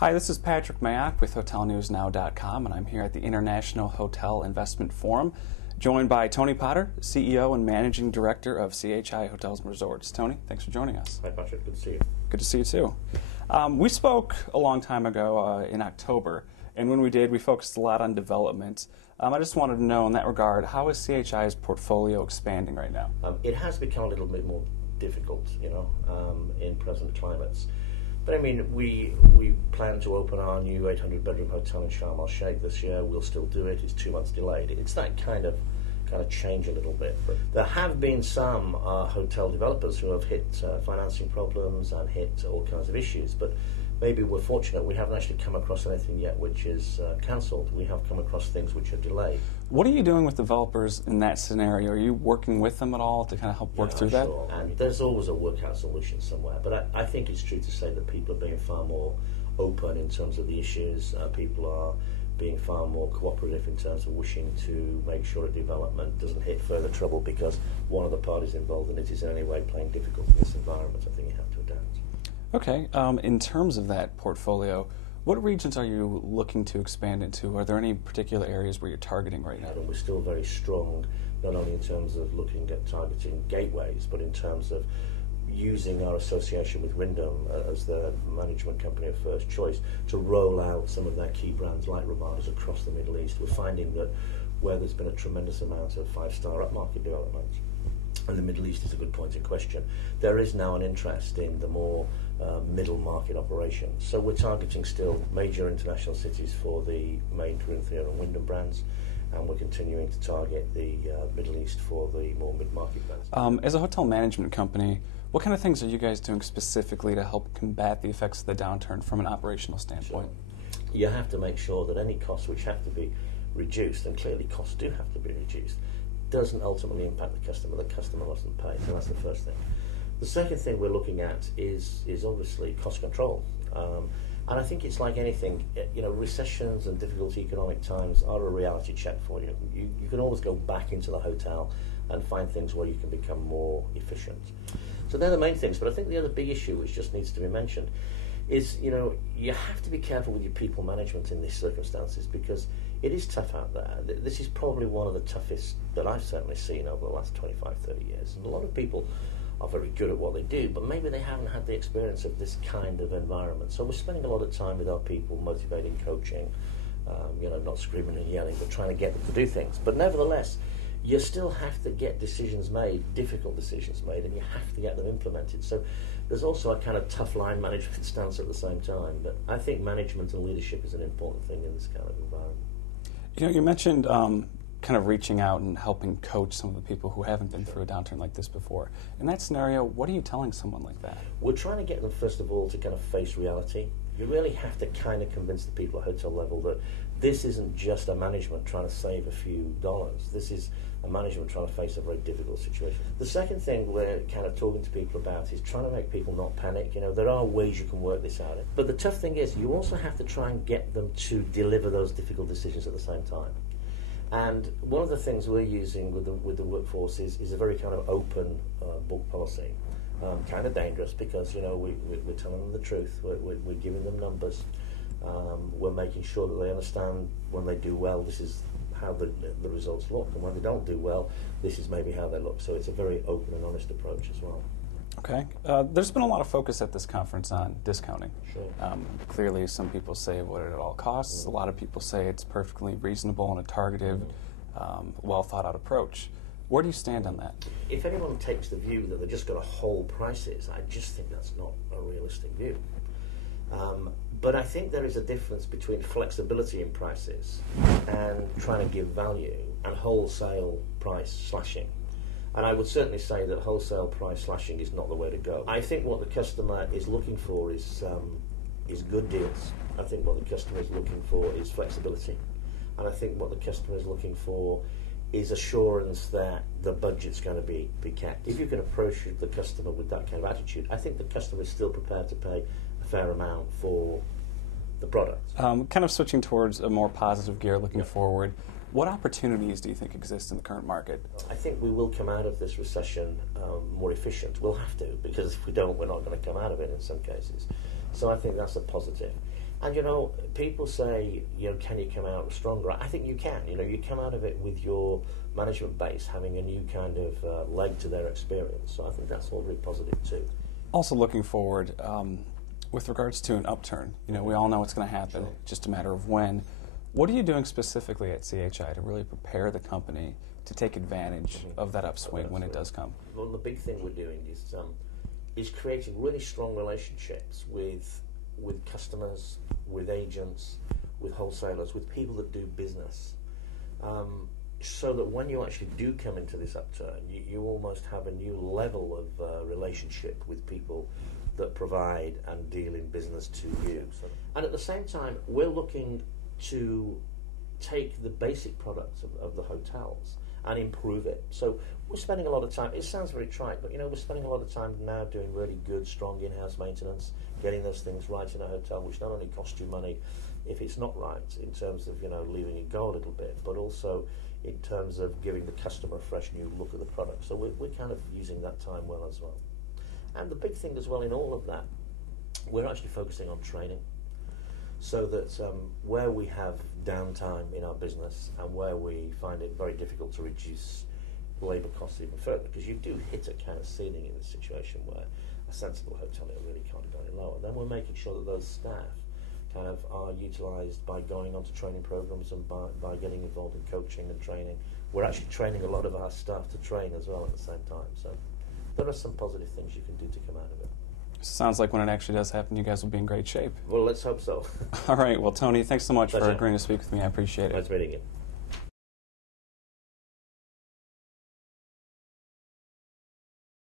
Hi, this is Patrick Mayock with HotelNewsNow.com, and I'm here at the International Hotel Investment Forum, joined by Tony Potter, CEO and Managing Director of CHI Hotels and Resorts. Tony, thanks for joining us. Hi, Patrick. Good to see you. Good to see you, too. We spoke a long time ago in October, and when we did, we focused a lot on development. I just wanted to know, in that regard, how is CHI's portfolio expanding right now? It has become a little bit more difficult, in present climates. But I mean, we plan to open our new 800-bedroom hotel in Sharm el-Sheikh this year. We'll still do it. It's 2 months delayed. It's that kind of change a little bit. But there have been some hotel developers who have hit financing problems and hit all kinds of issues. But maybe we're fortunate. We haven't actually come across anything yet which is cancelled. We have come across things which are delayed. What are you doing with developers in that scenario? Are you working with them at all to kind of help work through that? Sure. And there's always a workout solution somewhere. But I think it's true to say that people are being far more open in terms of the issues. People are being far more cooperative in terms of wishing to make sure a development doesn't hit further trouble because one of the parties involved in it is in any way playing difficult in this environment. I think you have to adapt. Okay. In terms of that portfolio, what regions are you looking to expand into? Are there any particular areas where you're targeting right now? And we're still very strong, not only in terms of looking at targeting gateways, but in terms of using our association with Wyndham as the management company of first choice to roll out some of their key brands like Ramadas across the Middle East. We're finding that where there's been a tremendous amount of five-star upmarket development, and the Middle East is a good point in question, there is now an interest in the more middle market operations. So we're targeting still major international cities for the main Corinthia and Wyndham brands, and we're continuing to target the Middle East for the more mid-market brands. As a hotel management company, what kind of things are you guys doing specifically to help combat the effects of the downturn from an operational standpoint? Sure. You have to make sure that any costs which have to be reduced, and clearly costs do have to be reduced, doesn't ultimately impact the customer. The customer mustn't pay, so that's the first thing. The second thing we're looking at is obviously cost control. And I think it's like anything, recessions and difficult economic times are a reality check for you. You can always go back into the hotel and find things where you can become more efficient. So they're the main things, but I think the other big issue which just needs to be mentioned is, you have to be careful with your people management in these circumstances because it is tough out there. This is probably one of the toughest that I've certainly seen over the last 25, 30 years. And a lot of people are very good at what they do, but maybe they haven't had the experience of this kind of environment. So we're spending a lot of time with our people, motivating, coaching, not screaming and yelling, but trying to get them to do things. But nevertheless, you still have to get decisions made, difficult decisions made, and you have to get them implemented. So there's also a kind of tough line management stance at the same time. But I think management and leadership is an important thing in this kind of environment. You mentioned kind of reaching out and helping coach some of the people who haven't been through a downturn like this before. In that scenario, what are you telling someone like that? We're trying to get them, first of all, to kind of face reality. You really have to kind of convince the people at hotel level that this isn't just a management trying to save a few dollars. This is a management trying to face a very difficult situation. The second thing we're kind of talking to people about is trying to make people not panic. There are ways you can work this out. But the tough thing is you also have to try and get them to deliver those difficult decisions at the same time. And one of the things we're using with the workforce is a very kind of open book policy. Kind of dangerous because, we're telling them the truth. We're giving them numbers. We're making sure that they understand when they do well, this is how the results look. And when they don't do well, this is maybe how they look. So it's a very open and honest approach as well. Okay. There's been a lot of focus at this conference on discounting. Sure. Clearly, some people say avoid it at all costs. A lot of people say it's perfectly reasonable and a targeted, well-thought-out approach. Where do you stand on that? If anyone takes the view that they're just going to hold prices, I just think that's not a realistic view. But I think there is a difference between flexibility in prices and trying to give value and wholesale price slashing. And I would certainly say that wholesale price slashing is not the way to go. I think what the customer is looking for is good deals. I think what the customer is looking for is flexibility. And I think what the customer is looking for is assurance that the budget's going to be kept. If you can approach the customer with that kind of attitude, I think the customer is still prepared to pay a fair amount for the product. Kind of switching towards a more positive gear looking forward, what opportunities do you think exist in the current market? I think we will come out of this recession more efficient. We'll have to, because if we don't, we're not going to come out of it in some cases. So I think that's a positive. And people say, can you come out stronger? I think you can. You come out of it with your management base having a new kind of leg to their experience. So I think that's all very positive too. Also looking forward, with regards to an upturn, we all know it's going to happen, Sure. just a matter of when. What are you doing specifically at CHI to really prepare the company to take advantage of that upswing when it does come? Well, the big thing we're doing is creating really strong relationships with customers, with agents, with wholesalers, with people that do business, so that when you actually do come into this upturn, you almost have a new level of relationship with people that provide and deal in business to you. And at the same time, we're looking to take the basic products of the hotels and improve it. So we're spending a lot of time, it sounds very trite, but we're spending a lot of time now doing really good, strong in-house maintenance, getting those things right in a hotel, which not only costs you money if it's not right, in terms of, leaving it go a little bit, but also in terms of giving the customer a fresh new look at the product. So we're kind of using that time well as well. And the big thing as well in all of that, we're actually focusing on training, so that where we have downtime in our business and where we find it very difficult to reduce labour costs even further, because you do hit a kind of ceiling in this situation where a sensible hotelier really can't go any lower, then we're making sure that those staff kind of are utilised by going on to training programs and by getting involved in coaching and training. We're actually training a lot of our staff to train as well at the same time. So there are some positive things you can do to come out of it. Sounds like when it actually does happen, you guys will be in great shape. Well, let's hope so. All right. Well, Tony, thanks so much Pleasure. for agreeing to speak with me. I appreciate it. Nice meeting you.